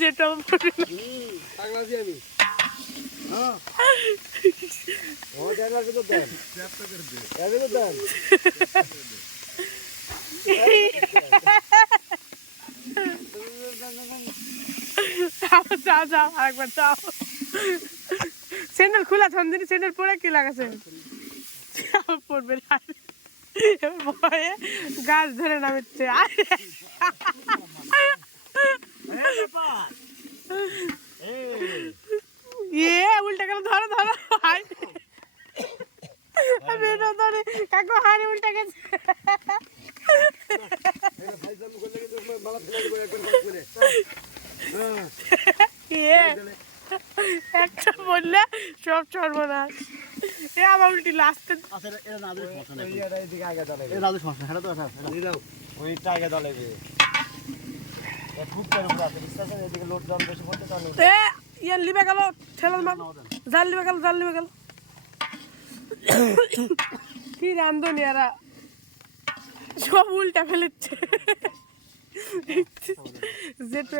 যেটা পাগলাজি আমি হ্যাঁ ও ড্রাইভারকে তো দেন চ্যাপটা করে দে আগে তো দেন যাও যাও আরেকবার যাও স্যান্ডেল খোলা থানদিনি স্যান্ডেল পরে কি লাগাছে পড়বে না ভয়ে গাছ ধরে নামিচ্ছে উল্টা গেল ধরো ধরো ধরে কাকু হাড়ি উল্টা গেছে একটা বললে সব সর্বনাশ এ আমার উল্টি লাস্টে ইয়ে লিবে গেল ঠেলার মাল জাল লিবে গেল কি রান্ধনি এরা সব উল্টা ফেলেছে যেটা